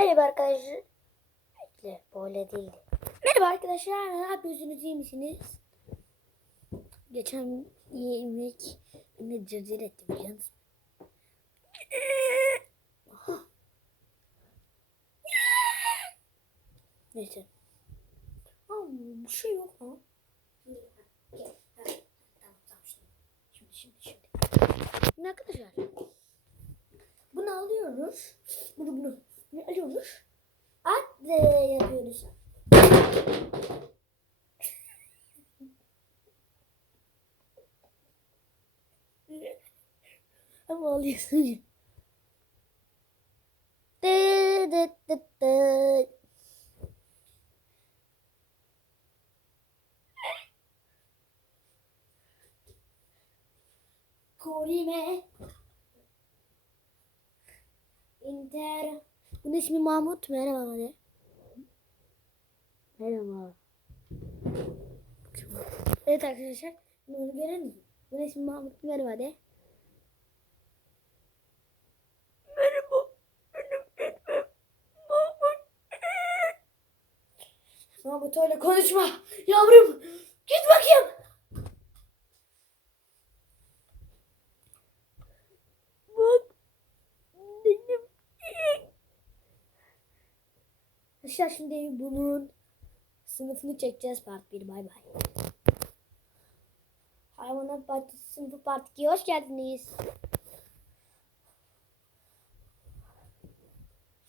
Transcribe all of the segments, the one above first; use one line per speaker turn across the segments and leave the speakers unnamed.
Merhaba arkadaşlar. Böyle değildi. Merhaba arkadaşlar. Ne yapıyorsunuz? iyi misiniz? Geçen yemek beni cırcır etti biliyor musunuz? Neyse. Aa, bir şey yok mu? Şimdi şimdi şimdi. Şimdi arkadaşlar. Bunu alıyoruz. Bunu bunu. Bunu alıyoruz. At yapıyoruz. Ama alıyorsun ya. Dı dı dı dı. Korime. Bunun ismi Mahmut. Merhaba hadi. Merhaba. Evet arkadaşlar. Bunu görelim. Bunun ismi Mahmut. Merhaba de. Merhaba. Benim ismim Mahmut. Mahmut öyle konuşma. Yavrum. Git bakayım. Bak. Benim. Arkadaşlar şimdi bunun sınıfını çekeceğiz part 1 bay bay. Hayvanat Bahçesi sınıfı part 2'ye hoş geldiniz.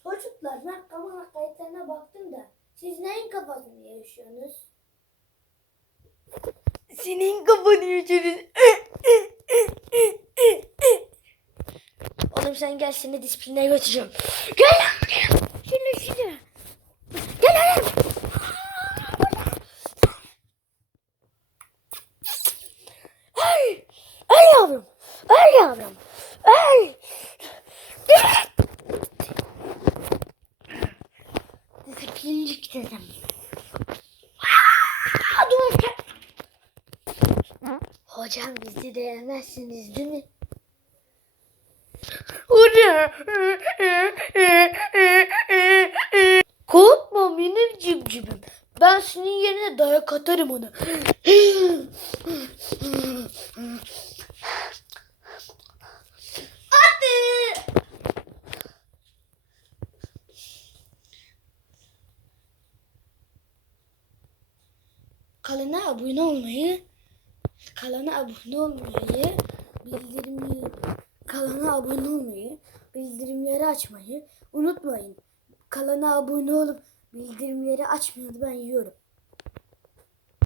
Çocuklar ben kamera kayıtlarına baktım da siz neyin kafasını yaşıyorsunuz? Senin kafanı yaşıyorsunuz. Oğlum sen gel seni disipline götüreceğim. Gel lan buraya. Şimdi şimdi. Gel oğlum. Ay. Ay yavrum. Ay yavrum. Ay. Dur. Hocam bizi de yemezsiniz değil mi? Hocam. Korkma benim cimcimim. Ben senin yerine dayak atarım ona. Hadi. Kanala abone olmayı, kanala abone olmayı, bildirimi, kanala abone olmayı, bildirimleri açmayı unutmayın. Kanala abone olup bildirimleri açmayanı ben yiyorum.